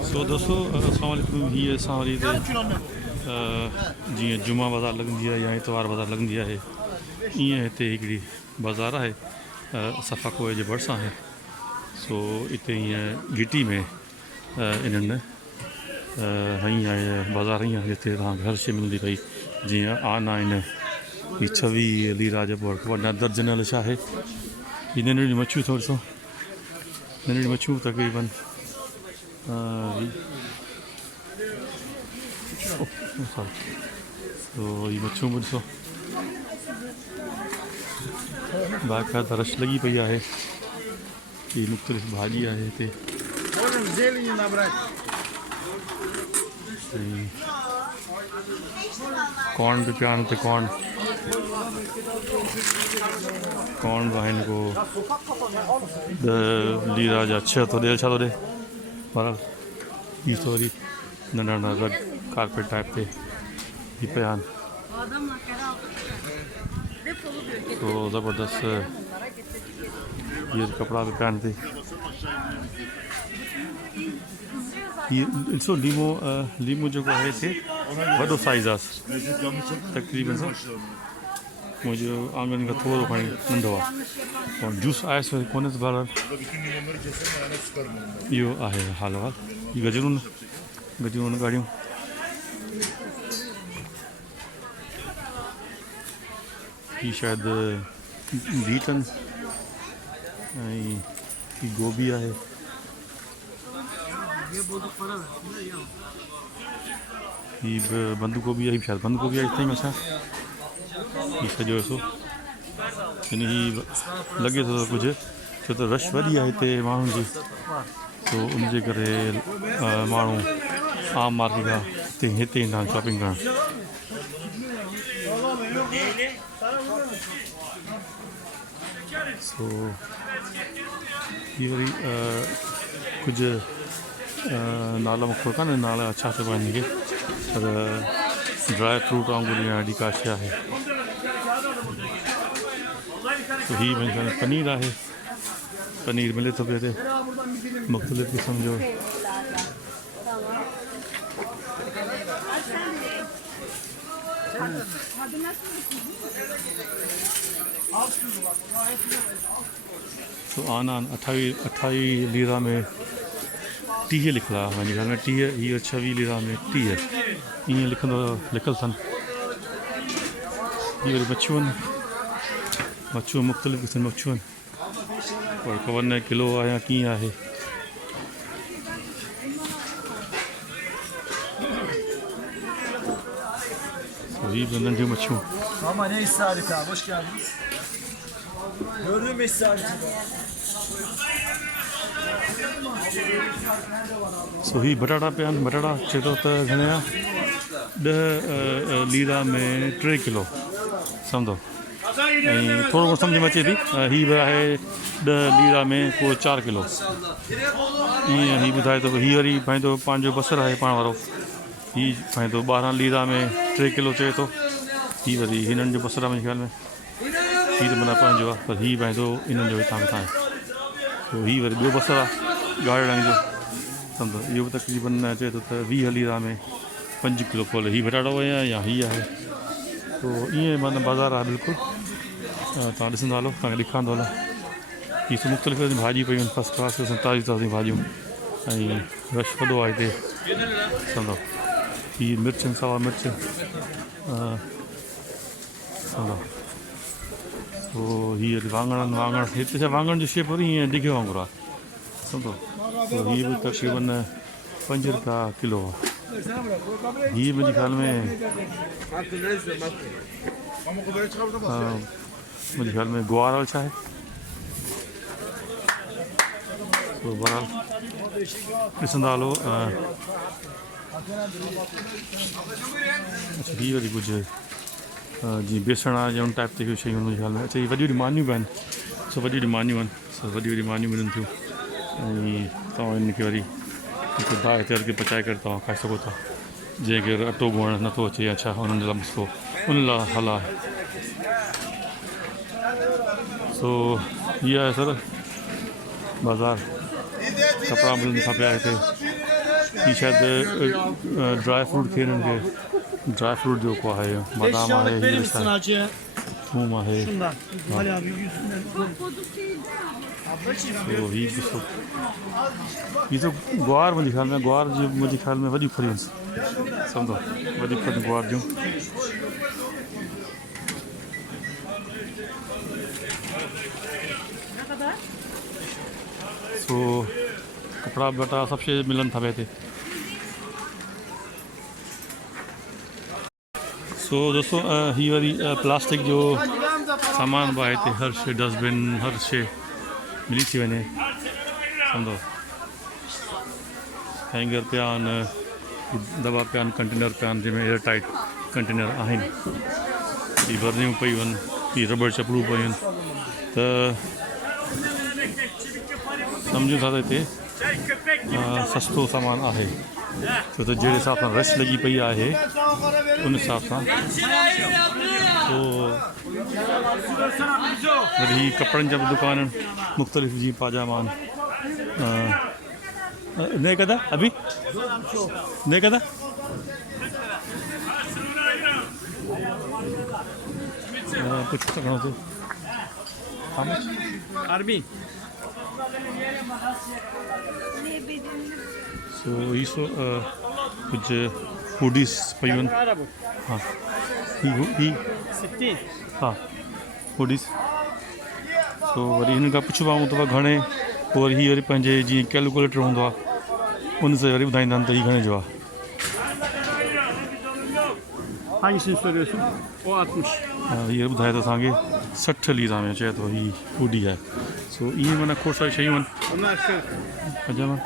सो दोस्तों अस्सलाम वालेकुम हीअ असां वरी हिते जीअं जुमा बाज़ार लॻंदी आहे या इतवार बाज़ार लॻंदी आहे ईअं हिते हिकिड़ी बाज़ार आहे सफ़ा कोए जे भरिसां आहे। सो हिते ईअं घिटी में इन्हनि हई आहे बाज़ार ईअं जिते तव्हांखे हर शइ मिलंदी भई जीअं आना आहिनि हीअ 26 लीरा जो वॾा दर्जनल छा आहे हीअ नंढियूं मच्छियूं थोरी सो नंढियूं मच्छियूं तक़रीबन तो ये मच्छियों में ॾिसो बाक़ाइदा रश लगी पई आहे। ये मुख़्तलिफ़ भाॼी आहे हिते कॉर्न भी पिया आहिनि हिते कॉर्न बि आहिनि को 10 लीरा जा 6 थो ॾे छा थो ॾे पर हीअ तो वरी नंढा नंढा रग कारपेट टाइप ते ही पिया आहिनि। तो ज़बरदस्त ये कपिड़ा बि पिया आहिनि हिते। हीअ ॾिसो लीमो जेको आहे हिते वॾो साइज़ आहे तक़रीबन मुंहिंजो आंगन खां थोरो खणी नंढो आहे और जूस आयसि कोन्हे त बहरहाल इहो आहे हाल हाल। हीअ गजरूं ॻाढ़ियूं हीअ शायदि बीट आहिनि ऐं हीअ गोभी आहे हीअ बंद गोभी आहे शायदि बंद गोभी आहे हिते में छा हीअ सॼो ॾिसो यानी हीअ लॻे थो कुझु छो त रश वॾी आहे हिते माण्हुनि जी तो उनजे करे माण्हू आम मार्केट खां हिते ईंदा आहिनि शॉपिंग करणु। सो हीअ वरी कुझु नाला मूंखे कोन्हे नाला छा चइबो आहे हिनखे पर ड्राई फ्रूट वांगुरु या अहिड़ी का शइ आहे। तो हीअ मुंहिंजे ख़्याल में पनीर आहे पनीर मिले थो पियो हिते मुख़्तलिफ़ क़िस्म जो तो आना 28 लीरा में 30 लिखियलु आहे मुंहिंजे ख़्याल में 30 हीअ 26 लीरा में 30 ईअं लिखियलु अथनि। हीअ वरी मच्छियूं आहिनि मुख़्तलिफ़ क़िस्म मच्छियूं आहिनि और ख़बर न किलो आहे या कीअं आहे। हीअ बि नंढियूं मच्छियूं सो हीअ बटाटा पिया आहिनि बटाटा चए थो त घणे आहे 10 लीरा में 3 किलो सम्झो ऐं थोरो घणो सम्झ में अचे थी हीअ बि आहे 10 लीरा में को 4 किलो ईअं हीअ ॿुधाए थो हीअ वरी पंहिंजो बसरु आहे पाण वारो हीअ पंहिंजो 12 लीरा में 3 किलो चए थो हीअ वरी हिननि जो बसरु आहे मुंहिंजे ख़्याल में हीअ त माना पंहिंजो आहे पर हीअ पंहिंजो इन्हनि जो हितां किथां आहे। तो हीअ वरी ॿियो बसरु आहे ॻाढ़े रंग जो सम्झो इहो बि तक़रीबन चए थो त 20 लीरा में 5 किलो फुल हीअ बटाटो आहे या हीअ आहे। तो ईअं माना बाज़ार आहे बिल्कुलु तव्हां ॾिसंदा हलो तव्हांखे ॾेखारींदो हलो हीअ सभु मुख़्तलिफ़ भाॼियूं पयूं आहिनि फस्ट क्लास ताज़ी भाॼियूं ऐं रश वॾो आहे हिते सम्झो हीअ मिर्च सावा मिर्च सम्झो तो हीअ वाङण हिते छा वाङण जो शेप वरी हीअं डिघे वांगुरु आहे सम्झो तो हीअ बि तक़रीबन 5 रुपया किलो आहे। हीअ मुंहिंजे ख़्याल में ग्वार छा आहे तो बहरहाल ॾिसंदा हलो हीअ वरी कुझु जीअं बेसण आहे या उन टाइप ते शयूं मुंहिंजे ख़्याल में अच्छा हीअ वॾियूं मानियूं बि आहिनि सभु वॾियूं मानियूं आहिनि सभु वॾियूं मानियूं मिलनि थियूं ऐं तव्हां हिनखे वरी हिकु दाॻ ते हल्के पचाए करे तव्हां खाई सघो था जंहिंखे अटो ॻोहणु नथो अचे या छा हुननि लाइ मसलो उन लाइ हल आहे। सो हीअ आहे सर बाज़ार कपिड़ा मिलनि था पिया हिते ही शायद ड्राई फ्रूट खे हिननि खे ड्राई फ्रूट जेको आहे बादाम आहे हीअ छा थूम आहे हीअ त ग्वार मुंहिंजे ख़्याल में ग्वार जी मुंहिंजे ख़्याल में वॾियूं फलियूं सम्झो वॾियूं फलियूं ग्वार जूं सो कपिड़ा वटा सभु शइ मिलनि था पिया हिते सो दोस्तों हीअ वरी प्लास्टिक जो सामान बि आहे हिते हर शइ डस्टबिन हर शइ मिली थी वञे सम्झो हैंगर पिया आहिनि दॿा पिया आहिनि कंटेनर पिया आहिनि जंहिंमें एयर टाइट कंटेनर आहिनि हीअ बरनियूं पियूं आहिनि हीअ रबड़ चपलूं पियूं आहिनि त सम्झूं था त हिते सस्तो सामान आहे छो त जहिड़े हिसाब सां रश लॻी पई आहे उन हिसाब सां वरी हीअ कपिड़नि जा बि दुकान आहिनि मुख़्तलिफ़ जीअं पाजामा आहिनि न कदा अभी न कदा कुछ तो करो तो अरबी सो ये सो कुछ हुडीज पयूं हाँ ही हाँ हुडीज सो वरी हिन खां पुछिबो आहे त घणे पोइ वरी हीअ वरी पंहिंजे जीअं कैलकुलेटर हूंदो आहे उन सां वरी ॿुधाईंदा आहिनि त हीअ घणे जो आहे हीअ ॿुधाए थो असांखे 60 लीरा में चए थो हीअ हुडी आहे सो ईअं माना खोड़ सारी शयूं आहिनि पजामा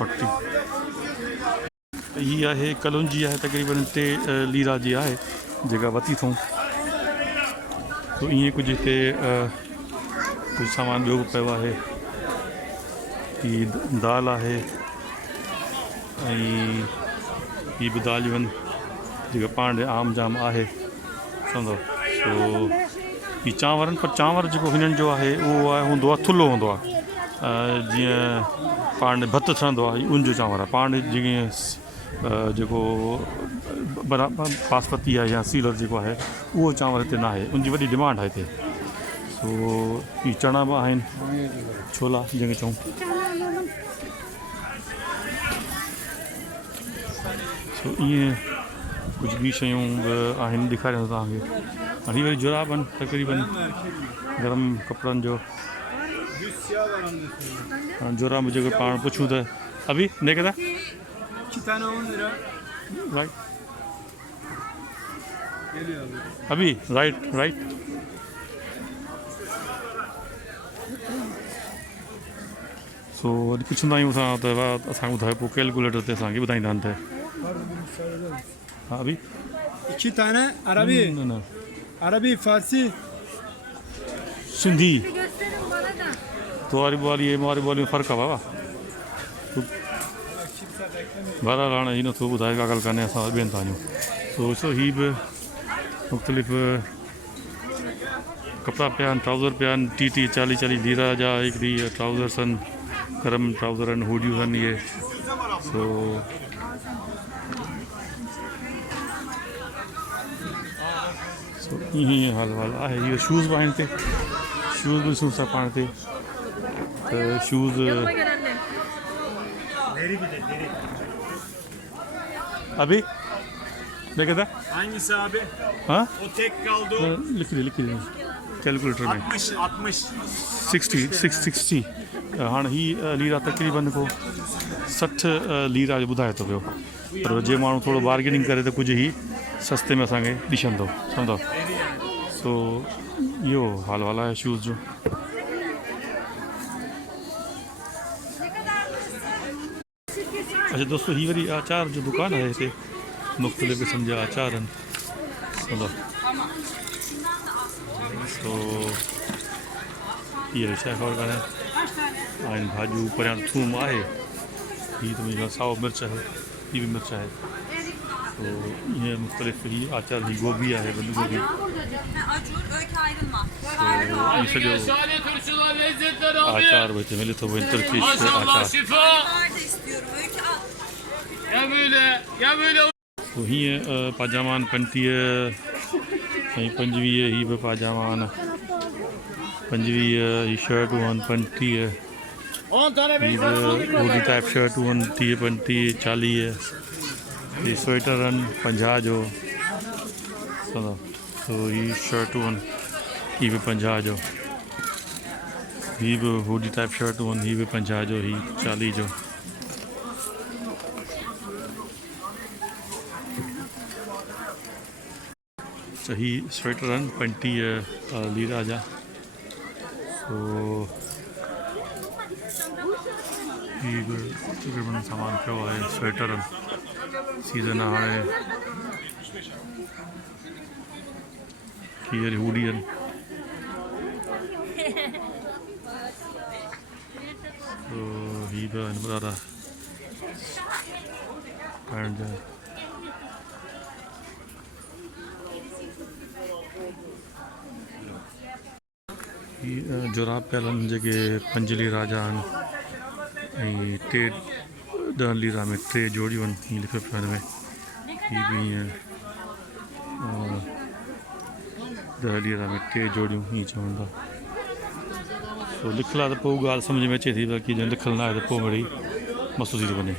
40 हीअ आहे कलुंजी आहे तक़रीबन 3 लीरा जी आहे जेका वरिती अथऊं सो ईअं कुझु हिते कुझु सामान ॿियो बि पियो आहे हीअ दाल आहे ऐं हीअ बि दालियूं आहिनि जेका पाण ॾे आम जाम आहे सम्झो सो हीअ चांवर आहिनि पर चांवर जेको हिननि जो आहे उहो आहे हूंदो आहे थुल्हो हूंदो आहे जीअं पाण ॾे भतु ठहंदो आहे उन जो चांवर आहे पाण ॾे जीअं जेको बासमती आहे या सीलर जेको आहे उहो चांवर हिते न आहे उनजी वॾी डिमांड आहे हिते सो हीअ चणा बि आहिनि छोला जंहिंखे चऊं सो ईअं कुझु ॿी शयूं बि आहिनि ॾेखारियां थो तव्हांखे हीअ वरी जुराब आहिनि तक़रीबन गरम कपिड़नि जो जुराब जेको पाण पुछूं त अभी ने कदा राइट अभी राइट सो वरी पुछंदा आहियूं असां त असांखे ॿुधायो पोइ कैलकुलेटर ते असांखे ॿुधाईंदा आहिनि त हाँ अभी 2 tane Arabi. No. Arabi, Farsi. Sindhi तुम्हारी बोली हमारी बोली में फ़र्क़ु आहे बाबा बहरहाल हाणे ही नथो ॿुधाए का ॻाल्हि कान्हे असां ॿियनि था आहियूं सो हीअ बि मुख़्तलिफ़ कपिड़ा पिया आहिनि ट्राउज़र पिया आहिनि 30-40 लीरा जा हिकिड़ी ट्राउज़र्स आहिनि गरम ट्राउज़र आहिनि हुडियूं आहिनि इहे सो ईअं हाल आहे इहो शूज़ बि आहिनि हिते शूज़ बि ॾिसूं था पाण हिते त शूज़ अभी देखा Hangisi abi? हाँ O tek kaldı o. लिख कैलकुलेटर में 60 हाँ ही लीरा तकरीबन को 60 लीरा जो ॿुधाए थो पियो पर जे माण्हू थोरो बार्गेनिंग करे त कुझु ई सस्ते में असांखे ॾिसंदो सम्झो सो इहो हाल आहे शूज़ जो अच्छा दोस्तों ही वरी आचार जो दुकान है हिते मुख़्तलिफ़ क़िस्म जा आचार आहिनि सम्झो सो इहे छा ख़बर कान्हे आहिनि भाॼियूं परियां थूम आहे हीअ त मुंहिंजे साओ मिर्च आहे हीअ बि मिर्च आहे तो ये मुख्तलिफ ही आचार ही गोभी है बंद गोभी तो ये जो आचार बचे मिले तो वो तुर्किश आचार सो हीअं पाजामा आहिनि 35 ऐं 25 ही बि पाजामा आहिनि 25 ही शर्टूं आहिनि 35 ही बि हुडी टाइप शर्टूं आहिनि 30 35 40 ही स्वेटर आहिनि 50 जो सो ही शर्टूं आहिनि ही बि 50 जो ही बि हुडी टाइप शर्टूं आहिनि ही बि 50 जो ही 40 जो So he स्वेटर आहिनि 35 लीरा जा सो ही बि तक़रीबन सामान पियो आहे स्वेटर सीज़न आहे हाणे हीअ हुडी आहिनि सो ही बि आहिनि ॿारहं पाइण जा जोराब पियल आहिनि जेके 5 लीरा जा आहिनि ऐं 10 लीरा में 3 जोड़ियूं आहिनि हीअं लिखियो पियो हिन में हीअ बि हीअं 10 लीरा में 3 जोड़ियूं हीअं चवनि था सो लिखियलु आहे त पोइ ॻाल्हि सम्झ में अचे थी बाक़ी जंहिं लिखियलु न आहे त पोइ वरी मस्तु थी थो वञे